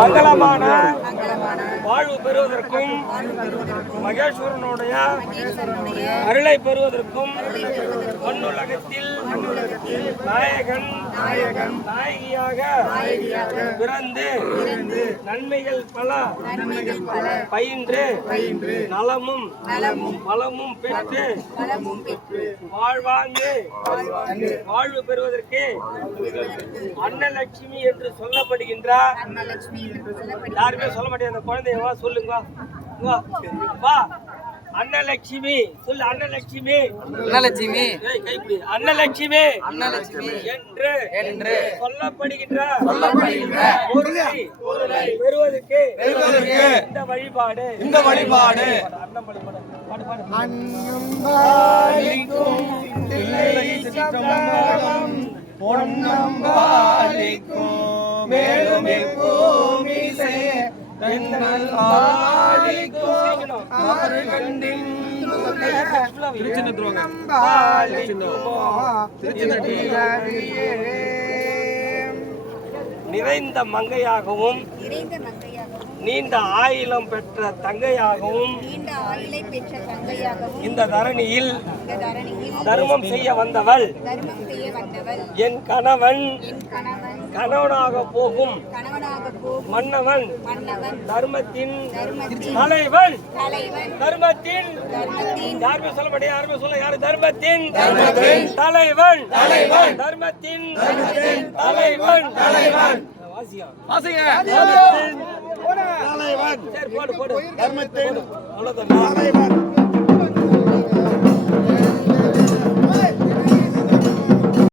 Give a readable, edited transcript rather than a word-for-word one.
மங்களமான வாழ்வு பெறுவதற்கும் மகேஸ்வரனுடைய அருளை பெறுவதற்கும் மண்ணுலகத்தில் நாயகன் நாயகியாக பிறந்து நன்மைகள் பல பயின்று நலமும் பலமும் பெற்று வாழ்வாங்கு வாழ்வு பெறுவதற்கு அன்னலட்சுமி என்று சொல்லப்படுகின்றார். யாருமே சொல்ல மாட்டேன். அந்த குழந்தைய சொல்லுங்க, வா அன்னலட்சுமி சொல்லு. அன்னலட்சுமி அன்னலட்சுமி கைப்பிடி. அன்னலட்சுமி அன்னலட்சுமி என்று சொல்லப்படுகின்ற பொருளை பெறுவதற்கு இந்த வழிபாடு அன்னம் வழிபாடு நிறைந்த மங்கையாகவும் நீண்ட ஆயிலம் பெற்ற தங்கையாகவும் இந்த தரணியில் தர்மம் செய்ய வந்தவள் என் கணவன் கணவனாக போகும் மன்னவன் தர்மத்தின் தலைவன். தர்மத்தின் யாருமே சொல்ல மாட்டேன். யாருமே சொல்ல. யாரு? தர்மத்தின் தலைவன். தர்மத்தின் தலைவன். வாசிங்க. சரி, போடு. தர்மத்தின் தலைவன்.